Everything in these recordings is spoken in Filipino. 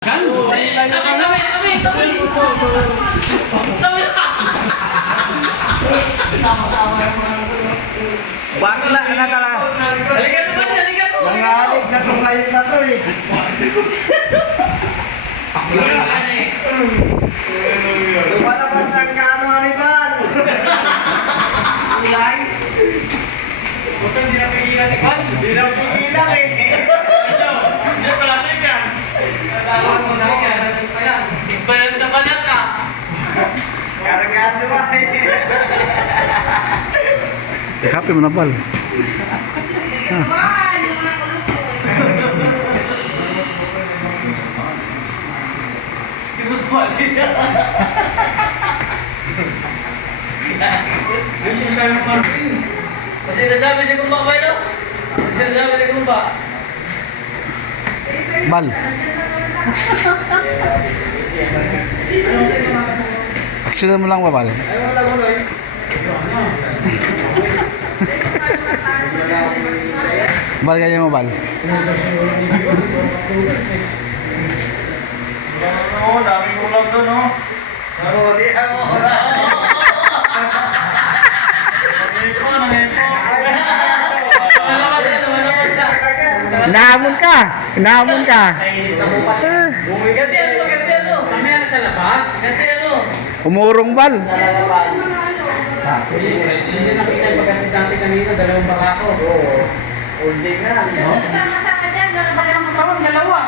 Kan? Bakla na talaga. Halika naman, halika mo. Nangalig na itong ngayon na to eh. Lumalabas ng kano Hannibal. Ulay. Huwag kang dinapigilan ni Kan. Hindi na pigilan eh. Hindi pala sigan. Igbayan na pala ka. Karagado ba eh. Happy mo na bal. Isus mali. Ay, sinasabi ng Marvin. Kasi nasabi si Kumba ba yun? Kasi nasabi si Kumba. Bal. Action mo lang ba bal? Bal ganyan mo bal. Oo, daming ulam doon oh. Oo, di ako. Nahamon ka. Nahamon ka. Ganti ano, ganti ano. Mamaya na sa labas. Ganti ano. Umurong bal. Hindi nakita yung pagkati kanina, dalawang barako. Oo. Holding na. No? Dalawa.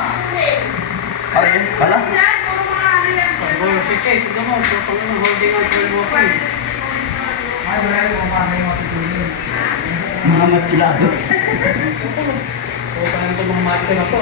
Oh, yes pala. Boy, 6'8", tignan mo, tutulong ng holding on 12 mo pa eh. Mga magkilado. O, parang ito mga mati na po.